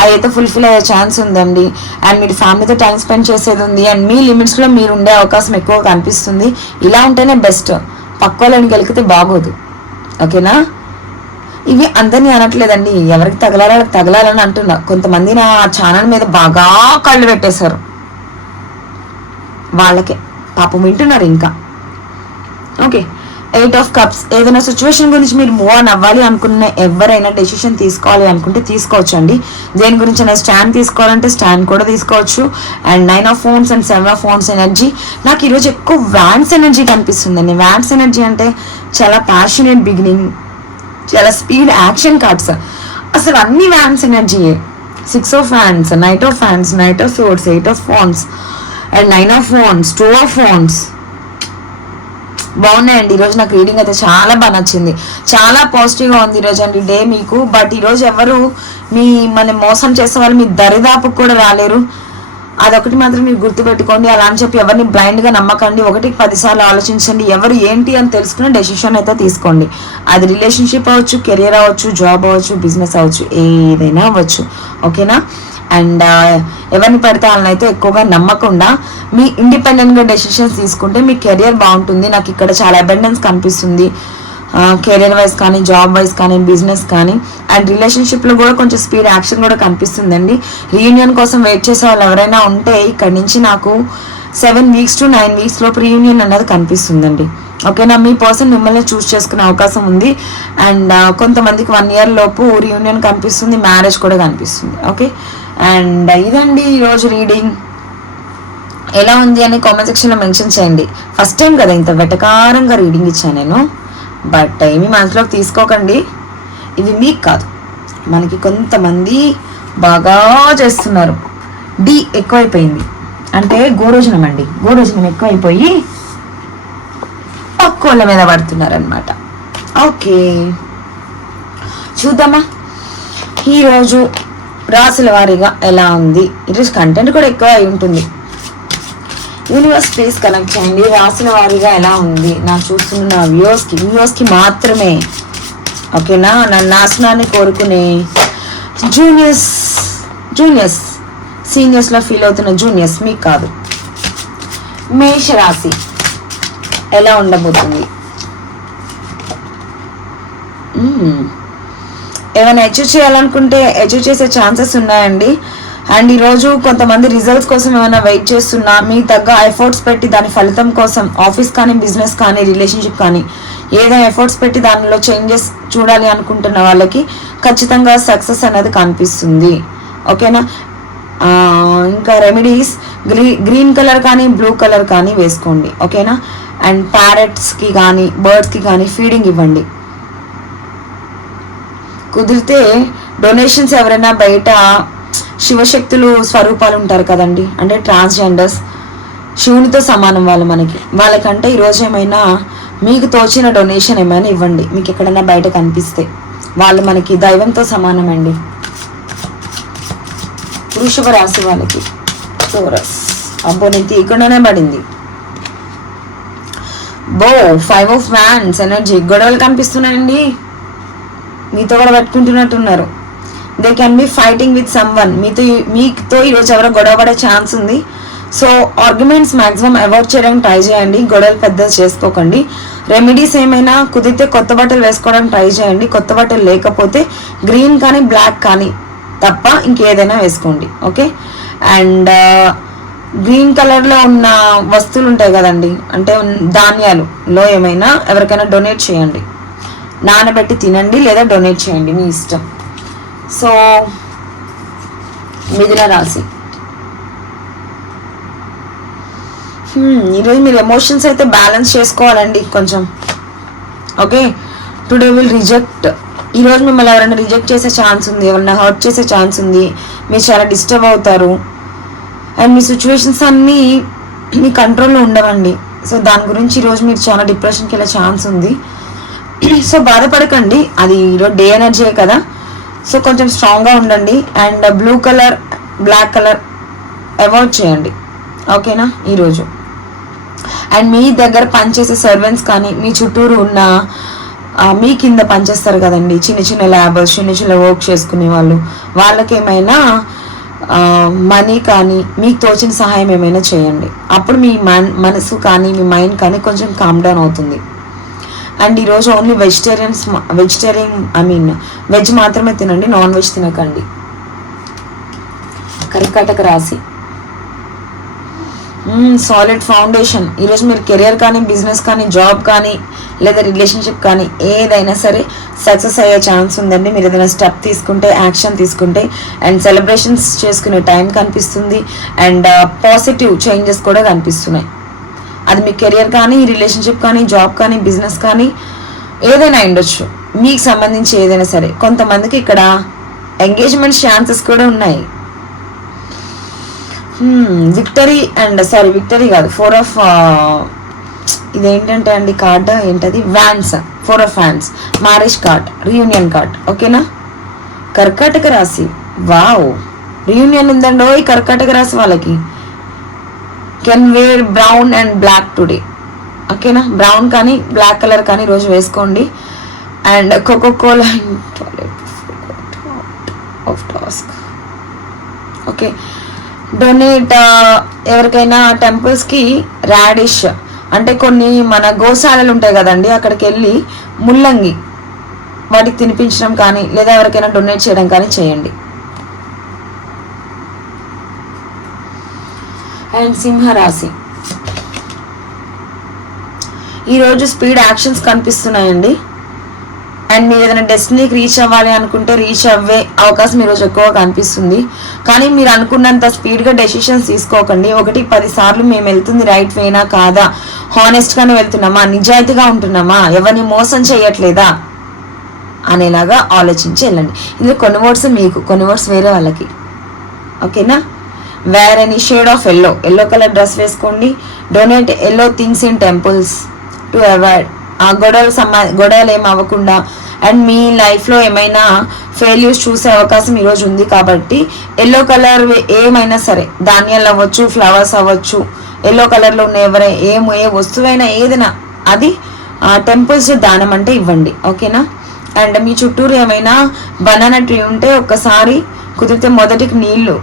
అదైతే ఫుల్ఫిల్ అయ్యే ఛాన్స్ ఉందండి. అండ్ మీరు ఫ్యామిలీతో టైం స్పెండ్ చేసేది ఉంది. అండ్ మీ లిమిట్స్లో మీరు ఉండే అవకాశం ఎక్కువ కనిపిస్తుంది. ఇలా ఉంటేనే బెస్ట్. పక్క వాళ్ళని గెలికితే బాగోదు. ఓకేనా. ఇవి అందరినీ అనట్లేదండి, ఎవరికి తగలాలని అంటున్నా. కొంతమంది నా ఛానల్ మీద బాగా కళ్ళు పెట్టేశారు, వాళ్ళకే పాపం వింటున్నారు ఇంకా. ఓకే. Eight of cups. ఏదైనా సిచ్యువేషన్ గురించి మీరు మూవ్ ఆన్ అవ్వాలి అనుకున్న ఎవరైనా డెసిషన్ తీసుకోవాలి అనుకుంటే తీసుకోవచ్చు అండి. దేని గురించి అయినా స్టాండ్ తీసుకోవాలంటే స్టాండ్ కూడా తీసుకోవచ్చు. And 9 of phones and 7 of phones energy. నాకు ఈరోజు ఎక్కువ వ్యాన్స్ ఎనర్జీ కనిపిస్తుందండి. వ్యాన్స్ ఎనర్జీ అంటే చాలా ప్యాషనేట్ బిగినింగ్, చాలా స్పీడ్ యాక్షన్ కార్డ్స్, అసలు అన్ని వ్యాన్స్ ఎనర్జీయే. 6 of hands, knight of hands, knight of swords, 8 of phones and 9 of phones, 2 of phones. బాగున్నాయండి. ఈరోజు నాకు రీడింగ్ అయితే చాలా బాగా నచ్చింది, చాలా పాజిటివ్గా ఉంది ఈరోజు అండి డే మీకు. బట్ ఈరోజు ఎవరు మన మోసం చేసే వాళ్ళు మీ దరిదాపుకు కూడా రాలేరు. అదొకటి మాత్రం మీరు గుర్తుపెట్టుకోండి. అలా అని చెప్పి ఎవరిని బ్లైండ్గా నమ్మకండి. 1కి 10 సార్లు ఆలోచించండి. ఎవరు ఏంటి అని తెలుసుకుని డెసిషన్ అయితే తీసుకోండి. అది రిలేషన్షిప్ అవ్వచ్చు, కెరియర్ అవ్వచ్చు, జాబ్ అవ్వచ్చు, బిజినెస్ అవ్వచ్చు, ఏదైనా అవ్వచ్చు. ఓకేనా? అండ్ ఎవరిని పెడితే వాళ్ళని అయితే ఎక్కువగా నమ్మకుండా మీ ఇండిపెండెంట్గా డెసిషన్స్ తీసుకుంటే మీ కెరియర్ బాగుంటుంది. నాకు ఇక్కడ చాలా అబెండెన్స్ కనిపిస్తుంది, కెరియర్ వైజ్ కానీ, జాబ్ వైజ్ కానీ, బిజినెస్ కానీ. అండ్ రిలేషన్షిప్లో కూడా కొంచెం స్పీడ్ యాక్షన్ కూడా కనిపిస్తుందండి. రీయూనియన్ కోసం వెయిట్ చేసే వాళ్ళు ఎవరైనా ఉంటే ఇక్కడ నుంచి నాకు 7 weeks to 9 weeks లోపు రీయూనియన్ అనేది కనిపిస్తుందండి. ఓకేనా? మీ పర్సన్ మిమ్మల్ని చూస్ చేసుకునే అవకాశం ఉంది. అండ్ కొంతమందికి 1 year లోపు రీయూనియన్ కనిపిస్తుంది, మ్యారేజ్ కూడా కనిపిస్తుంది. ఓకే, అండ్ ఇదండి ఈరోజు రీడింగ్. ఎలా ఉంది అని కామెంట్ సెక్షన్లో మెన్షన్ చేయండి. ఫస్ట్ టైం కదా ఇంత వెటకారంగా రీడింగ్ ఇచ్చాను నేను. బట్ ఏమీ మనసులోకి తీసుకోకండి, ఇది మీకు కాదు, మనకి కొంతమంది బాగా చేస్తున్నారు. డి ఎక్కువైపోయింది అంటే గోరోజనం అండి, గోరోజనం ఎక్కువైపోయి పక్కోళ్ళ మీద పడుతున్నారనమాట. ఓకే, చూద్దామా ఈరోజు రాసుల వారీగా ఎలా ఉంది. ఈరోజు కంటెంట్ కూడా ఎక్కువ అయి ఉంటుంది. యూనివర్స్ ప్లీజ్ కనెక్ట్ చేయండి. రాసుల వారీగా ఎలా ఉంది నాకు చూస్తున్న నా వ్యూవర్స్కి మాత్రమే. ఓకేనా? నా నాశనాన్ని కోరుకునే జూనియర్స్ సీనియర్స్లో ఫీల్ అవుతున్న జూనియర్స్ మీకు కాదు. మేషరాశి ఎలా ఉండబోతుంది? ఏమైనా అచీవ్ చేయాలనుకుంటే అచీవ్ చేసే ఛాన్సెస్ ఉన్నాయండి. అండ్ ఈరోజు కొంతమంది రిజల్ట్స్ కోసం ఏమైనా వెయిట్ చేస్తున్నా, మీ తగ్గ ఎఫర్ట్స్ పెట్టి దాని ఫలితం కోసం ఆఫీస్ కానీ, బిజినెస్ కానీ, రిలేషన్షిప్ కానీ ఏదైనా ఎఫర్ట్స్ పెట్టి దానిలో చేంజెస్ చూడాలి అనుకుంటున్న వాళ్ళకి ఖచ్చితంగా సక్సెస్ అనేది కనిపిస్తుంది. ఓకేనా? ఇంకా రెమెడీస్ గ్రీన్ కలర్ కానీ, బ్లూ కలర్ కానీ వేసుకోండి. ఓకేనా? అండ్ ప్యారెట్స్కి కానీ, బర్డ్స్కి కానీ ఫీడింగ్ ఇవ్వండి. కుదిరితే డొనేషన్స్ ఎవరైనా బయట శివశక్తులు స్వరూపాలు ఉంటారు కదండి, అంటే ట్రాన్స్జెండర్స్, శివునితో సమానం వాళ్ళు, వాళ్ళకంటే ఈరోజు ఏమైనా మీకు తోచిన డొనేషన్ ఏమైనా ఇవ్వండి. మీకు ఎక్కడైనా బయట కనిపిస్తే వాళ్ళు మనకి దైవంతో సమానం అండి. వృషభ రాశి వాళ్ళకి టోరస్, అబ్బో నేను తీయకుండానే పడింది. 5 ఆఫ్ వ్యాన్స్ ఎనర్జీ. గొడవలు కనిపిస్తున్నాయండి, మీతో కూడా పెట్టుకుంటున్నట్టున్నారు. They can be fighting with someone. మీతో ఈరోజు ఎవరో గొడవ పడే ఛాన్స్ ఉంది. సో ఆర్గ్యుమెంట్స్ మ్యాక్సిమం అవాయిడ్ చేయడానికి ట్రై చేయండి, గొడవలు పెద్దగా చేసుకోకండి. రెమెడీస్ ఏమైనా కుదిరితే కొత్త బట్టలు వేసుకోవడానికి ట్రై చేయండి. కొత్త బట్టలు లేకపోతే గ్రీన్ కానీ, బ్లాక్ కానీ తప్ప ఇంకేదైనా వేసుకోండి. ఓకే? అండ్ గ్రీన్ కలర్లో ఉన్న వస్తువులు ఉంటాయి కదండి, అంటే ధాన్యాలలో ఏమైనా ఎవరికైనా డొనేట్ చేయండి. నానబెట్టి తినండి లేదా డొనేట్ చేయండి, మీ ఇష్టం. సో మిథున రాశి, ఈరోజు మీరు ఎమోషన్స్ అయితే బ్యాలెన్స్ చేసుకోవాలండి కొంచెం. Okay, today will reject. ఈరోజు మిమ్మల్ని ఎవరైనా రిజెక్ట్ చేసే ఛాన్స్ ఉంది, ఎవరైనా హర్ట్ చేసే ఛాన్స్ ఉంది. మీరు చాలా డిస్టర్బ్ అవుతారు అండ్ మీ సిచ్యువేషన్స్ అన్నీ మీ కంట్రోల్లో ఉండవండి. సో దాని గురించి ఈరోజు మీరు చాలా డిప్రెషన్కి వెళ్ళే ఛాన్స్ ఉంది. సో బాధపడకండి, అది ఈరోజు డే ఎనర్జీ కదా. సో కొంచెం స్ట్రాంగ్గా ఉండండి. And blue colour, black colour avoid చేయండి. ఓకేనా? ఈరోజు అండ్ మీ దగ్గర పనిచేసే సర్వెంట్స్ కానీ, మీ చుట్టూరు ఉన్న మీ కింద పనిచేస్తారు కదండి, చిన్న చిన్న లేబర్స్, చిన్న చిన్న వర్క్ చేసుకునే వాళ్ళు, వాళ్ళకేమైనా మనీ కానీ మీకు తోచిన సహాయం ఏమైనా చేయండి. అప్పుడు మీ మనసు కానీ, మీ మైండ్ కానీ కొంచెం కామ్ డౌన్ అవుతుంది. అండ్ ఈరోజు ఓన్లీ వెజ్ మాత్రమే తినండి, నాన్ వెజ్ తినకండి. కర్కాటక రాశి, సాలిడ్ ఫౌండేషన్. ఈరోజు మీరు కెరియర్ కానీ, బిజినెస్ కానీ, జాబ్ కానీ, లేదా రిలేషన్షిప్ కానీ ఏదైనా సరే సక్సెస్ అయ్యే ఛాన్స్ ఉందండి. మీరు ఏదైనా స్టెప్ తీసుకుంటే, యాక్షన్ తీసుకుంటే, అండ్ సెలబ్రేషన్స్ చేసుకునే టైం కనిపిస్తుంది, అండ్ పాజిటివ్ చేంజెస్ కూడా కనిపిస్తున్నాయి. అది మీ కెరియర్ కానీ, రిలేషన్షిప్ కానీ, జాబ్ కానీ, బిజినెస్ కానీ ఏదైనా ఉండొచ్చు, మీకు సంబంధించి ఏదైనా సరే. కొంతమందికి ఇక్కడ ఎంగేజ్మెంట్ ఛాన్సెస్ కూడా ఉన్నాయి. విక్టరీ కాదు, 4 ఆఫ్ ఇదేంటంటే అండి కార్డ్ ఏంటది, wands, 4 of hands, marriage card, reunion card. ఓకేనా. కర్కాటక రాశి, వావ్, రీయూనియన్ ఉందండో ఈ కర్కాటక రాశి వాళ్ళకి. Can wear brown and black today. ఓకేనా. బ్రౌన్ కానీ బ్లాక్ కలర్ కానీ రోజు వేసుకోండి. And Coca Cola of task. Okay. Donate ఎవరికైనా టెంపుల్స్కి రాడిష్ అంటే కొన్ని మన గోశాలలు ఉంటాయి కదండి, అక్కడికి వెళ్ళి ముల్లంగి వాటికి తినిపించడం కానీ, లేదా ఎవరికైనా డొనేట్ చేయడం కానీ చేయండి. అండ్ సింహరాశి, ఈరోజు స్పీడ్ యాక్షన్స్ కనిపిస్తున్నాయండి. అండ్ మీరు ఏదైనా డెస్టినీకి రీచ్ అవ్వాలి అనుకుంటే రీచ్ అవ్వే అవకాశం ఈరోజు ఎక్కువ కనిపిస్తుంది. కానీ మీరు అనుకున్నంత స్పీడ్గా డెసిషన్స్ తీసుకోకండి. 1-10 సార్లు మేము వెళ్తుంది రైట్ వేనా కాదా, హానెస్ట్గానే వెళ్తున్నామా, నిజాయితీగా ఉంటున్నామా, ఎవరిని మోసం చేయట్లేదా అనేలాగా ఆలోచించి వెళ్ళండి. ఇందులో కొన్ని వర్డ్స్ మీకు, కొన్ని వర్డ్స్ వేరే వాళ్ళకి. ఓకేనా. Wear any shade of yellow colour dress వేసుకోండి. Donate yellow things in temples to avoid ఆ గొడవలు ఏం అవ్వకుండా. అండ్ మీ లైఫ్లో ఏమైనా ఫెయిల్యూర్స్ చూసే అవకాశం ఈరోజు ఉంది కాబట్టి ఎల్లో కలర్ ఏమైనా సరే, ధాన్యాలు అవ్వచ్చు, ఫ్లవర్స్ అవ్వచ్చు, ఎల్లో కలర్లో ఉన్న ఏ వస్తువైనా ఏదైనా అది టెంపుల్స్ దానం అంటే ఇవ్వండి. ఓకేనా. అండ్ మీ చుట్టూరు ఏమైనా బనానా ట్రీ ఉంటే ఒక్కసారి కుదిరితే మొదటికి నీళ్లు,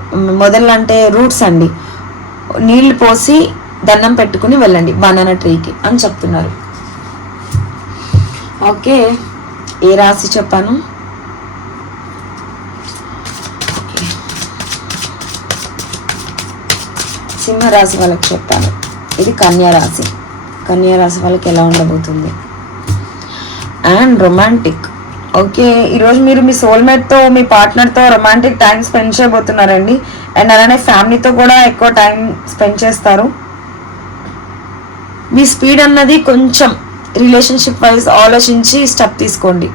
మొదలు అంటే రూట్స్ అండి, నీళ్లు పోసి దండం పెట్టుకుని వెళ్ళండి బనానా ట్రీకి అని చెప్తున్నారు. ఓకే. ఏ రాశి చెప్పాను? సింహరాశి వాళ్ళకి చెప్పాను. ఇది కన్యా రాశి. కన్యా రాశి వాళ్ళకి ఎలా ఉండబోతుంది? And romantic. ఓకే. ఈరోజు మీరు మీ సోల్మేట్తో, మీ పార్ట్నర్తో రొమాంటిక్ టైం స్పెండ్ చేయబోతున్నారండి. అండ్ అలానే ఫ్యామిలీతో కూడా ఎక్కువ టైం స్పెండ్ చేస్తారు. మీ స్పీడ్ అన్నది కొంచెం రిలేషన్షిప్ వైజ్ ఆలోచించి స్టెప్ తీసుకోండి.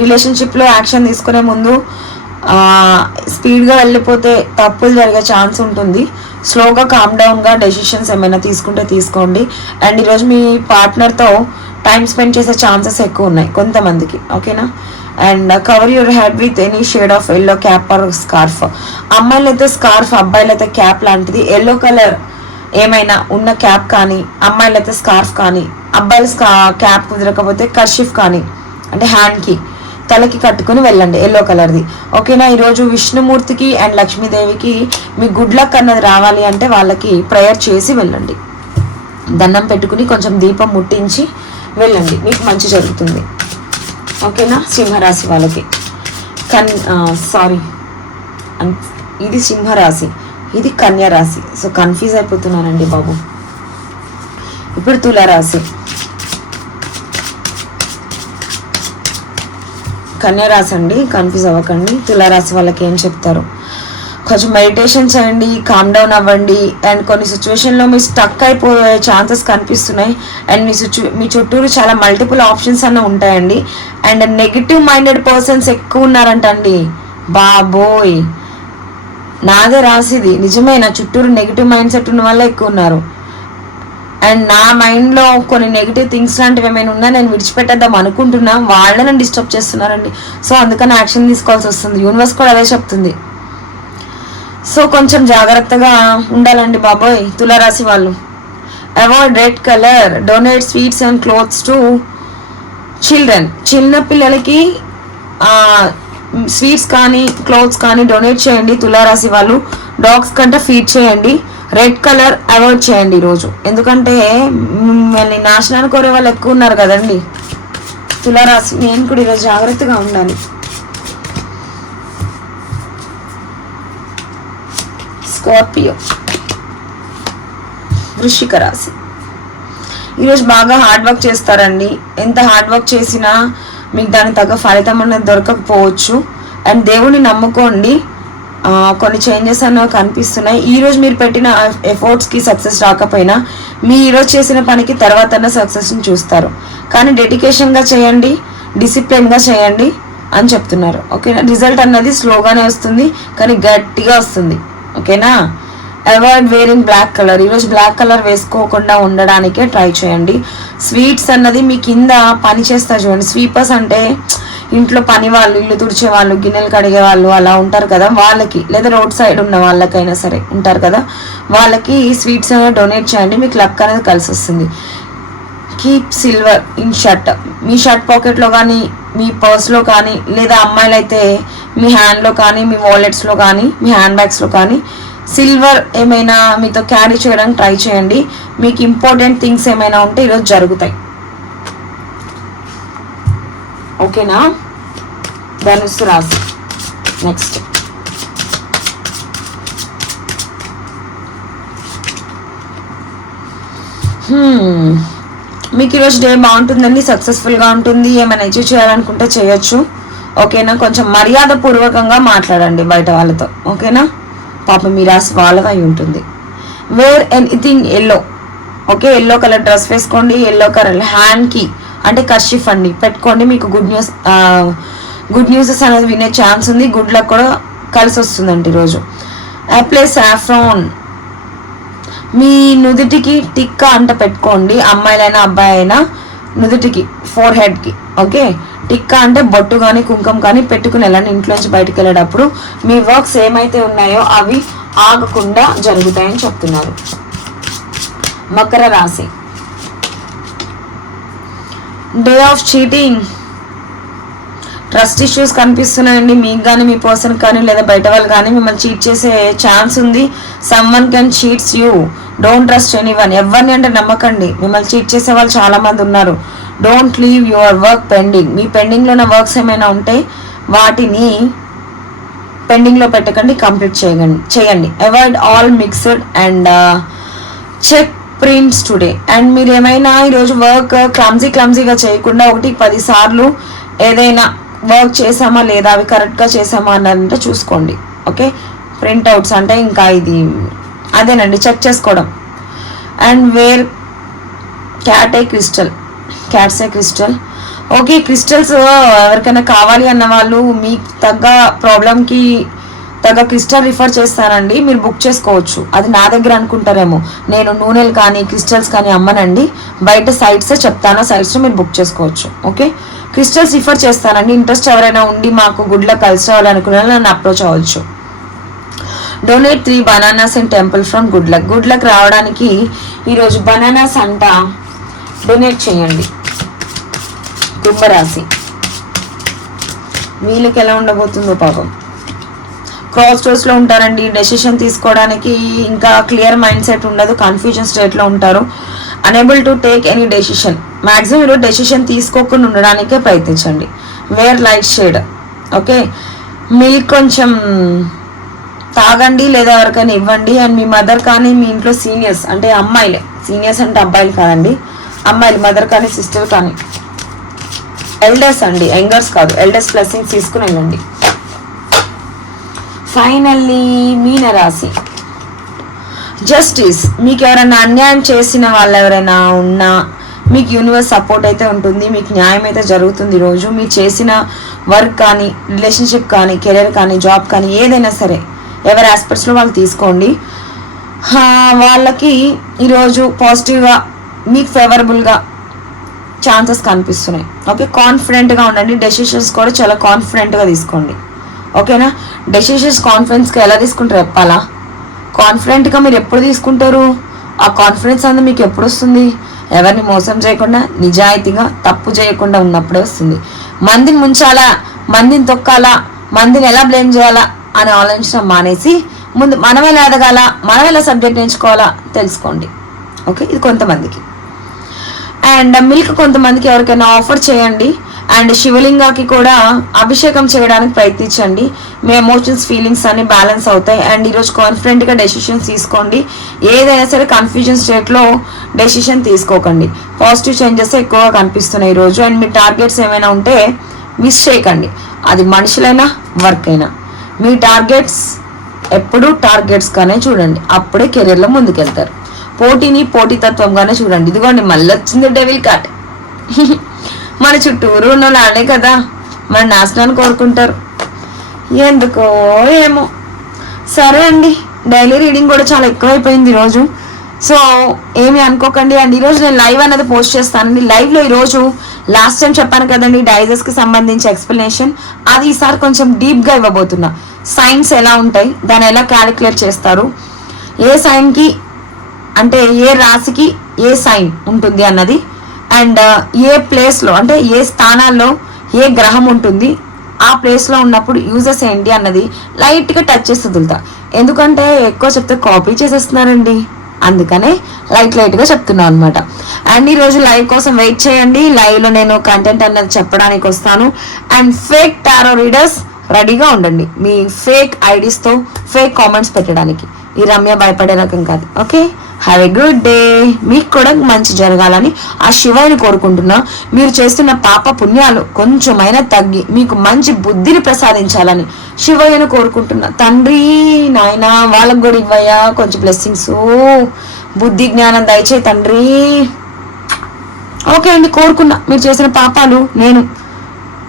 రిలేషన్షిప్లో యాక్షన్ తీసుకునే ముందు స్పీడ్గా వెళ్ళిపోతే తప్పులు జరిగే ఛాన్స్ ఉంటుంది. స్లోగా కామ్ డౌన్గా డెసిషన్స్ ఏమైనా తీసుకుంటే తీసుకోండి. అండ్ ఈరోజు మీ పార్ట్నర్తో టైం స్పెండ్ చేసే ఛాన్సెస్ ఎక్కువ ఉన్నాయి కొంతమందికి. ఓకేనా. And cover your head with any shade of yellow cap or scarf. అమ్మాయిలు అయితే స్కార్ఫ్, అబ్బాయిలు అయితే క్యాప్ లాంటిది ఎల్లో కలర్ ఏమైనా ఉన్న క్యాప్ కానీ, అమ్మాయిలు అయితే స్కార్ఫ్ కానీ, అబ్బాయిలు క్యాప్ కుదరకపోతే కర్షిఫ్ కానీ అంటే హ్యాండ్కి, తలకి కట్టుకుని వెళ్ళండి ఎల్లో కలర్ది. ఓకేనా. ఈరోజు విష్ణుమూర్తికి అండ్ లక్ష్మీదేవికి మీ గుడ్ లక్ అన్నది రావాలి అంటే వాళ్ళకి ప్రేయర్ చేసి వెళ్ళండి. దండం పెట్టుకుని కొంచెం దీపం ముట్టించి వెళ్ళండి, మీకు మంచి జరుగుతుంది. ఓకేనా. సింహరాశి వాళ్ళకి ఇది సింహరాశి, ఇది కన్యా రాశి. సో కన్ఫ్యూజ్ అయిపోతున్నానండి బాబు. ఇప్పుడు తులారాశి. కన్యా రాశి అండి, కన్ఫ్యూజ్ అవ్వకండి. తులారాశి వాళ్ళకి ఏం చెప్తారు? కొంచెం మెడిటేషన్ చేయండి, కామ్ డౌన్ అవ్వండి. అండ్ కొన్ని సిచ్యువేషన్లో మీరు స్టక్ అయిపోయే ఛాన్సెస్ కనిపిస్తున్నాయి. అండ్ మీ చుట్టూరు చాలా మల్టిపుల్ ఆప్షన్స్ అన్న ఉంటాయండి. అండ్ నెగిటివ్ మైండెడ్ పర్సన్స్ ఎక్కువ ఉన్నారంటండి బాబోయ్. నాదే రాసిది నిజమే, నా చుట్టూరు నెగిటివ్ మైండ్ సెట్ ఉన్న వల్ల ఎక్కువ ఉన్నారు. అండ్ నా మైండ్లో కొన్ని నెగిటివ్ థింగ్స్ లాంటివి ఏమైనా ఉన్నా నేను విడిచిపెట్టేద్దాం అనుకుంటున్నా, వాళ్ళని డిస్టర్బ్ చేస్తున్నారండి. సో అందుకని యాక్షన్ తీసుకోవాల్సి వస్తుంది. యూనివర్స్ కూడా అదే చెప్తుంది. సో కొంచెం జాగ్రత్తగా ఉండాలండి బాబోయ్ తులారాశి వాళ్ళు. Avoid red colour, donate sweets and clothes to children. చిన్న పిల్లలకి స్వీట్స్ కానీ క్లోత్స్ కానీ డొనేట్ చేయండి తులారాశి వాళ్ళు. డాగ్స్ కంటే ఫీడ్ చేయండి. రెడ్ కలర్ అవాయిడ్ చేయండి ఈరోజు, ఎందుకంటే మిమ్మల్ని నాశనాన్ని కోరే వాళ్ళు ఎక్కువ ఉన్నారు కదండి తులారాశి. నేను కూడా ఈరోజు జాగ్రత్తగా ఉండాలి. స్కార్పియో. వృశ్చిక రాశి ఈరోజు బాగా హార్డ్ వర్క్ చేస్తారండి. ఎంత హార్డ్ వర్క్ చేసినా మీకు దానికి తగ్గ ఫలితం అనేది దొరకకపోవచ్చు. అండ్ దేవుడిని నమ్ముకోండి, కొన్ని చేంజెస్ అనేవి కనిపిస్తున్నాయి. ఈరోజు మీరు పెట్టిన ఎఫర్ట్స్కి సక్సెస్ రాకపోయినా మీ ఈరోజు చేసిన పనికి తర్వాత సక్సెస్ని చూస్తారు. కానీ డెడికేషన్గా చేయండి, డిసిప్లిన్గా చేయండి అని చెప్తున్నారు. ఓకేనా. రిజల్ట్ అన్నది స్లోగానే వస్తుంది కానీ గట్టిగా వస్తుంది. ఓకేనా. Avoid wearing black colour. ఈరోజు బ్లాక్ కలర్ వేసుకోకుండా ఉండడానికే ట్రై చేయండి. స్వీట్స్ అన్నది మీ కింద పని చేస్తారు చూడండి. స్వీపర్స్ అంటే ఇంట్లో పని వాళ్ళు, ఇల్లు తుడిచే వాళ్ళు, గిన్నెలు కడిగే వాళ్ళు అలా ఉంటారు కదా, వాళ్ళకి లేదా రోడ్ సైడ్ ఉన్న వాళ్ళకైనా సరే ఉంటారు కదా, వాళ్ళకి స్వీట్స్ అనేది డొనేట్ చేయండి. మీకు లక్ అనేది కలిసి వస్తుంది. Keep silver in shirt. మీ షర్ట్ పాకెట్లో కానీ, మీ పర్స్లో కానీ, లేదా అమ్మాయిలు అయితే మీ హ్యాండ్లో కానీ, మీ వాలెట్స్లో కానీ, మీ హ్యాండ్ బ్యాగ్స్లో కానీ సిల్వర్ ఏమైనా మీతో క్యారీ చేయడానికి ట్రై చేయండి. మీకు ఇంపార్టెంట్ థింగ్స్ ఏమైనా ఉంటే ఈరోజు జరుగుతాయి. ఓకేనా. ధనుస్సు రాశి నెక్స్ట్. మీకు ఈరోజు డే బాగుంటుందండి, సక్సెస్ఫుల్గా ఉంటుంది. ఏమైనా అచీవ్ చేయాలనుకుంటే చేయొచ్చు. ఓకేనా. కొంచెం మర్యాద పూర్వకంగా మాట్లాడండి బయట వాళ్ళతో. ఓకేనా. పాపం మీ రాశి వాళ్ళవై ఉంటుంది. Wear anything yellow. Okay. Yellow colour dress వేసుకోండి. ఎల్లో కలర్ హ్యాండ్కి అంటే కర్షిఫ్ అండి పెట్టుకోండి. మీకు గుడ్ న్యూసెస్ అనేది వినే ఛాన్స్ ఉంది. గుడ్ లక్ కూడా కలిసి వస్తుందండి ఈరోజు. Apply saffron. మీ నుదుటికి టిక్కా అంట పెట్టుకోండి. అమ్మాయిలైనా అబ్బాయి అయినా నుదుటికి, ఫోర్ హెడ్కి. ఓకే. టిక్కా అంటే బొట్టు కానీ కుంకుమ కానీ పెట్టుకుని వెళ్ళండి. ఇంట్లోంచి బయటకు వెళ్ళేటప్పుడు మీ వర్క్స్ ఏమైతే ఉన్నాయో అవి ఆగకుండా జరుగుతాయని చెప్తున్నారు. మకర రాశి. Day of cheating. Trust issues కనిపిస్తున్నాయండి. మీకు కానీ, మీ పర్సన్ కానీ, లేదా బయట వాళ్ళు కానీ మిమ్మల్ని చీట్ చేసే ఛాన్స్ ఉంది. Someone can cheats you. Don't trust anyone. ఎవరిని అంటే నమ్మకండి. మిమ్మల్ని చీట్ చేసే వాళ్ళు చాలా మంది ఉన్నారు. Don't leave your work pending. మీ పెండింగ్లో ఉన్న వర్క్స్ ఏమైనా ఉంటే వాటిని పెండింగ్లో పెట్టకండి, కంప్లీట్ చేయండి. Avoid all mixed and check prints today. And మీరు ఏమైనా ఈరోజు వర్క్ క్లమ్జీగా చేయకుండా 1-10 సార్లు ఏదైనా వర్క్ చేసామా లేదా, అవి కరెక్ట్గా చేసామా అన్నదంటే చూసుకోండి. ఓకే. ప్రింట్అవుట్స్ అంటే ఇంకా ఇది అదేనండి, చెక్ చేసుకోవడం. And wear cat's eye crystal. Okay. Crystals ఎవరికైనా కావాలి అన్న వాళ్ళు మీకు తగ్గ ప్రాబ్లంకి తగ్గ క్రిస్టల్ రిఫర్ చేస్తానండి. మీరు బుక్ చేసుకోవచ్చు. అది నా దగ్గర అనుకుంటారేమో. నేను నూనెలు కానీ క్రిస్టల్స్ కానీ అమ్మనండి. బయట సైట్సే చెప్తాను, సైట్స్లో మీరు బుక్ చేసుకోవచ్చు. ఓకే. క్రిస్టల్స్ రిఫర్ చేస్తానండి. ఇంట్రెస్ట్ ఎవరైనా ఉండి మాకు గుడ్ లక్ కలిసి రావాలనుకున్నా నన్ను అప్రోచ్ అవ్వచ్చు. Donate 3 bananas in temple from good luck. Good luck రావడానికి ఈరోజు బనానాస్ అంట డొనేట్ చేయండి. కుంభరాశి. వీళ్ళకి ఎలా ఉండబోతుందో పాపం. క్రాస్ రోడ్స్లో ఉంటారండి. డెసిషన్ తీసుకోవడానికి ఇంకా క్లియర్ మైండ్ సెట్ ఉండదు. కన్ఫ్యూజన్ స్టేట్లో ఉంటారు. Unable to take any decision. Maximum మీరు డెసిషన్ తీసుకోకుండా ఉండడానికే ప్రయత్నించండి. Wear light shade. Okay. Milk కొంచెం తాగండి లేదా ఎవరికైనా ఇవ్వండి. అండ్ మీ మదర్ కానీ మీ ఇంట్లో సీనియర్స్ అంటే అమ్మాయిలే, సీనియర్స్ అంటే అబ్బాయిలు కాదండి, అమ్మాయిలు మదర్ కానీ సిస్టర్ కానీ ఎల్డర్స్ అండి, యంగర్స్ కాదు, ఎల్డర్స్ బ్లెస్సింగ్స్ తీసుకుని వెళ్ళండి. ఫైనల్లీ మీనరాశి. జస్టిస్. మీకు ఎవరైనా అన్యాయం చేసిన వాళ్ళు ఎవరైనా ఉన్నా మీకు యూనివర్స్ సపోర్ట్ అయితే ఉంటుంది. మీకు న్యాయం అయితే జరుగుతుంది ఈరోజు. మీరు చేసిన వర్క్ కానీ, రిలేషన్షిప్ కానీ, కెరీర్ కానీ, జాబ్ కానీ ఏదైనా సరే ఎవరి ఆస్పెక్ట్స్లో వాళ్ళు తీసుకోండి. వాళ్ళకి ఈరోజు పాజిటివ్గా మీకు ఫేవరబుల్గా ఛాన్సెస్ కనిపిస్తున్నాయి. ఓకే. కాన్ఫిడెంట్గా ఉండండి. డెసిషన్స్ కూడా చాలా కాన్ఫిడెంట్గా తీసుకోండి. ఓకేనా. డెసిషన్స్ కాన్ఫిడెన్స్గా ఎలా తీసుకుంటారు చెప్పాలా. కాన్ఫిడెంట్గా మీరు ఎప్పుడు తీసుకుంటారు? ఆ కాన్ఫిడెన్స్ అనేది మీకు ఎప్పుడు వస్తుంది? ఎవరిని మోసం చేయకుండా, నిజాయితీగా, తప్పు చేయకుండా ఉన్నప్పుడే వస్తుంది. మందిని ముంచాలా, మందిని తొక్కాలా, మందిని ఎలా బ్లేమ్ చేయాలా అని ఆలోచించడం మానేసి ముందు మనం ఎలా ఎదగాల, మనం ఎలా సబ్జెక్ట్ నేర్చుకోవాలా తెలుసుకోండి. ఓకే. ఇది కొంతమందికి. అండ్ మిల్క్ కొంతమందికి ఎవరికైనా ఆఫర్ చేయండి. అండ్ శివలింగాకి కూడా అభిషేకం చేయడానికి ప్రయత్నించండి. మీ ఎమోషన్స్ ఫీలింగ్స్ అన్ని బ్యాలెన్స్ అవుతాయి. అండ్ ఈరోజు కాన్ఫిడెంట్గా డెసిషన్స్ తీసుకోండి. ఏదైనా సరే కన్ఫ్యూజన్ స్టేట్లో డెసిషన్ తీసుకోకండి. పాజిటివ్ చేంజెస్ ఎక్కువగా కనిపిస్తున్నాయి ఈరోజు. అండ్ మీ టార్గెట్స్ ఏమైనా ఉంటే మిస్ చేయకండి. అది మనుషులైనా వర్క్ అయినా మీ టార్గెట్స్ ఎప్పుడూ టార్గెట్స్గానే చూడండి. అప్పుడే కెరీర్లో ముందుకెళ్తారు. పోటీని పోటీతత్వంగానే చూడండి. ఇదిగోండి మళ్ళీ వచ్చింది డెవిల్ కార్డ్. మన చుట్టూరు ఉన్న వాళ్ళే కదా మన నాశనాన్ని కోరుకుంటారు. ఎందుకో ఏమో. సరే అండి, డైలీ రీడింగ్ కూడా చాలా ఎక్కువైపోయింది ఈరోజు. సో ఏమి అనుకోకండి. అండ్ ఈరోజు నేను లైవ్ అనేది పోస్ట్ చేస్తానండి. లైవ్లో ఈరోజు లాస్ట్ టైం చెప్పాను కదండి డైజెస్కి సంబంధించి ఎక్స్ప్లెనేషన్, అది ఈసారి కొంచెం డీప్గా ఇవ్వబోతున్నా. సైన్స్ ఎలా ఉంటాయి, దాన్ని ఎలా క్యాలిక్యులేట్ చేస్తారు, ఏ సైన్కి అంటే ఏ రాశికి ఏ సైన్ ఉంటుంది అన్నది, అండ్ ఏ ప్లేస్లో అంటే ఏ స్థానాల్లో ఏ గ్రహం ఉంటుంది, ఆ ప్లేస్లో ఉన్నప్పుడు యూజెస్ ఏంటి అన్నది లైట్గా టచ్ చేసి వదులుతా. ఎందుకంటే ఎక్కువ చెప్తే కాపీ చేసేస్తున్నారండి, అందుకనే లైట్గా చెప్తున్నాను అనమాట. అండ్ ఈరోజు లైవ్ కోసం వెయిట్ చేయండి. లైవ్లో నేను కంటెంట్ అన్నది చెప్పడానికి వస్తాను. అండ్ ఫేక్ టారో రీడర్స్ రెడీగా ఉండండి మీ ఫేక్ ఐడీస్తో ఫేక్ కామెంట్స్ పెట్టడానికి. ఈ రమ్య భయపడే రకం కాదు. Okay, have a good day. మీకు కూడా మంచి జరగాలని ఆ శివయ్యని కోరుకుంటున్నా. మీరు చేస్తున్న పాప పుణ్యాలు కొంచెమైనా తగ్గి మీకు మంచి బుద్ధిని ప్రసాదించాలని శివయ్యను కోరుకుంటున్నా. తండ్రి నాయన వాళ్ళకు కూడా ఇవ్వయ్యా కొంచెం బ్లెస్సింగ్స్, బుద్ధి జ్ఞానం దయచేయి తండ్రి. ఓకే అండి, కోరుకున్నా. మీరు చేసిన పాపాలు నేను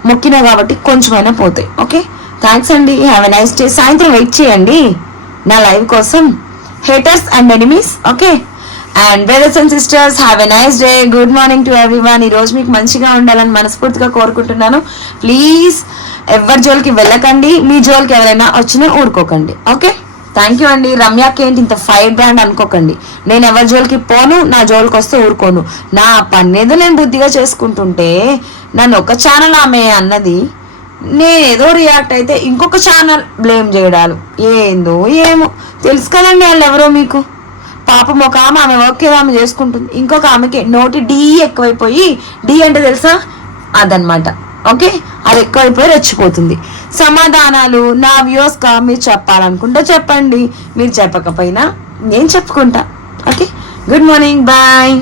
మొక్కినా కాబట్టి కొంచెమైనా పోతాయి. ఓకే, థ్యాంక్స్ అండి. Have a nice day. సాయంత్రం వెయిట్ చేయండి నా లైవ్ కోసం, haters and enemies. Okay, and brothers and sisters, have a nice day. Good morning to everyone. ఈ రోజు మీకు మంచిగా ఉండాలని మనస్ఫూర్తిగా కోరుకుంటున్నాను. ప్లీజ్ ఎవరి జోలికి వెళ్ళకండి. మీ జోలికి ఎవరైనా వచ్చినా ఊరుకోకండి. ఓకే, థ్యాంక్ యూ అండి. రమ్యాకి ఏంటి ఇంత ఫైర్ బ్రాండ్ అనుకోకండి. నేను ఎవరి జోలికి పోను, నా జోలికి వస్తే ఊరుకోను. నా పని ఏదో నేను బుద్ధిగా చేసుకుంటుంటే నన్ను ఒక ఛానల్ ఆమె అన్నది, నేనేదో రియాక్ట్ అయితే ఇంకొక ఛానల్ బ్లేమ్ చేయడాలు ఏందో ఏమో. తెలుసు కదండి వాళ్ళు ఎవరో మీకు. పాపం ఒక ఆమె ఓకే ఆమె చేసుకుంటుంది, ఇంకొక ఆమెకి నోటి డి ఎక్కువైపోయి, డి అంటే తెలుసా అదనమాట. ఓకే, అది ఎక్కువైపోయి రెచ్చిపోతుంది. సమాధానాలు నా వ్యూస్గా మీరు చెప్పాలనుకుంటే చెప్పండి, మీరు చెప్పకపోయినా నేను చెప్పుకుంటా. Okay, good morning, bye.